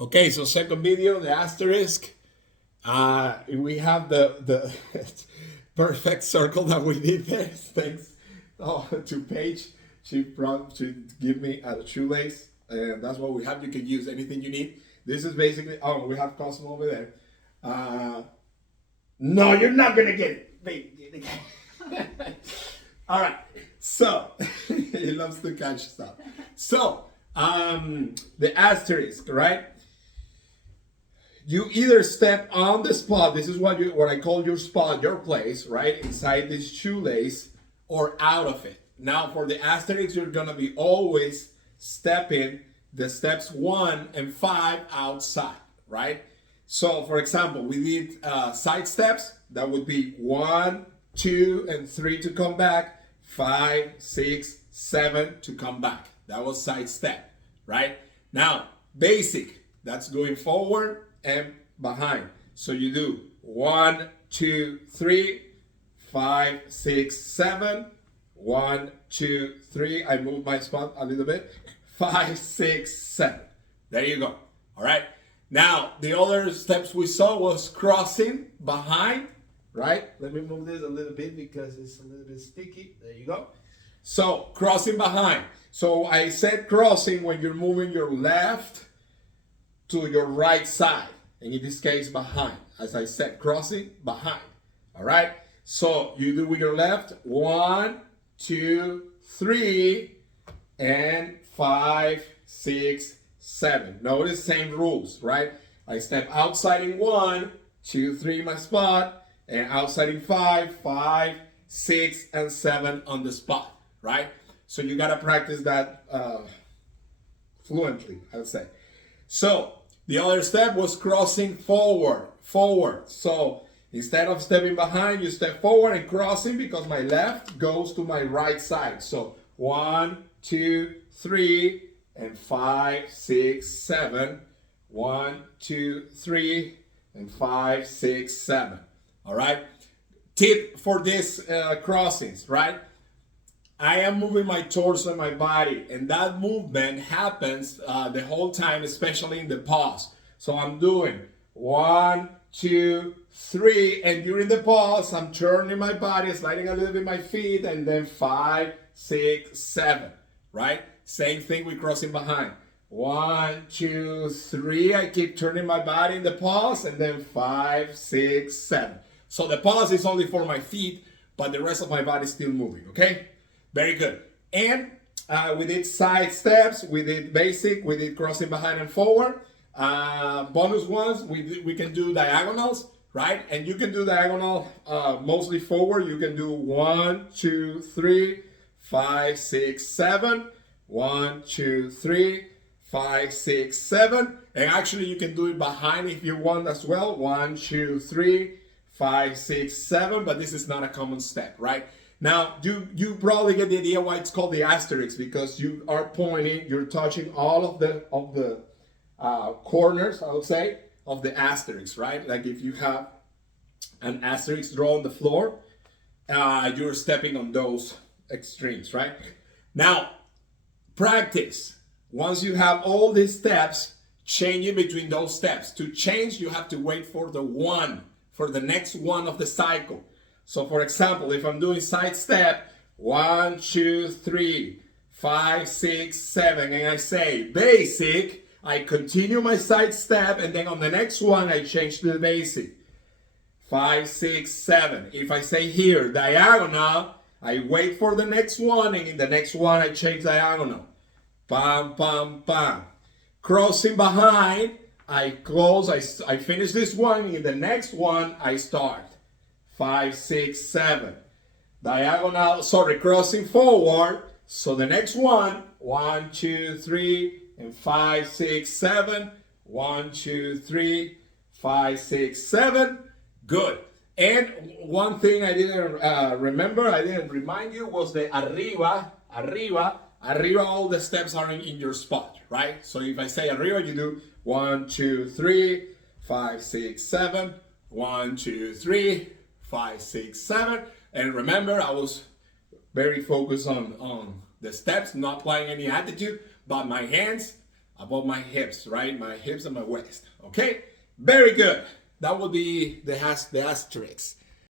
Okay, so second video, the asterisk. We have the perfect circle that we did there. Thanks to Paige. She give me a shoelace, and that's what we have. You can use anything you need. This is basically. Oh, we have Cosmo over there. No, you're not gonna get it, baby. All right. So he loves to catch stuff. So the asterisk, right? You either step on the spot. This is what I call your spot, your place, right? Inside this shoelace or out of it. Now for the asterisk, you're gonna be always stepping the steps 1 and 5 outside, right? So for example, we did side steps. That would be 1, 2, and 3 to come back, 5, 6, 7 to come back. That was side step, right? Now, basic, that's going forward and behind. So you do 1, 2, 3, 5, 6, 7, 1, 2, 3. I move my spot a little bit. 5, 6, 7. There you go. All right. Now, the other steps we saw was crossing behind, right? Let me move this a little bit because it's a little bit sticky. There you go. So, crossing behind. So, I said crossing when you're moving your left to your right side. And in this case, behind. As I said, crossing behind. All right? So, you do with your left. 1, 2, 3, and 5, 6, 7. Notice same rules, right? I step outside in 1, 2, 3 my spot, and outside in 5, 5, 6, and 7 on the spot, right? So you gotta practice that fluently, I would say. So the other step was crossing forward. So instead of stepping behind, you step forward and crossing because my left goes to my right side. So 1, 2, 3, and 5, 6, 7. 1, 2, 3, and 5, 6, 7. All right. Tip for this crossings, right? I am moving my torso and my body, and that movement happens the whole time, especially in the pause. So I'm doing 1, 2, 3, and during the pause, I'm turning my body, sliding a little bit my feet, and then 5, 6, 7, right? Same thing with crossing behind. 1, 2, 3, I keep turning my body in the pause, and then 5, 6, 7. So the pause is only for my feet, but the rest of my body is still moving, okay? Very good. And we did side steps, we did basic, we did crossing behind and forward. Bonus ones, we can do diagonals, right? And you can do diagonal mostly forward. You can do 1, 2, 3, 5, 6, 7. 1, 2, 3, 5, 6, 7. And actually you can do it behind if you want as well. 1, 2, 3, 5, 6, 7. But this is not a common step, right? Now, you probably get the idea why it's called the asterisk, because you are pointing, you're touching all of the corners, I would say, of the asterisk, right? Like if you have an asterisk drawn on the floor, you're stepping on those extremes, right? Now, practice. Once you have all these steps, changing between those steps. To change, you have to wait for the next one of the cycle. So for example, if I'm doing side step, 1, 2, 3, 5, 6, 7, and I say basic, I continue my side step, and then on the next one, I change to the basic. 5, 6, 7. If I say here, diagonal, I wait for the next one, and in the next one, I change diagonal. Bam, bam, bam. Crossing behind, I close, I finish this one, and in the next one, I start. 5, 6, 7. Crossing forward. So the next one, 1, 2, 3, and 5, 6, 7. 1, 2, 3, 5, 6, 7. Good. And one thing I didn't I didn't remind you, was the arriba. Arriba, all the steps are in your spot, right? So if I say arriba, you do 1, 2, 3, 5, 6, 7. 1, 2, 3, 5, 6, 7. And remember, I was very focused on the steps, not applying any attitude, but my hands above my hips, right? My hips and my waist. Okay? Very good. That would be the asterisk.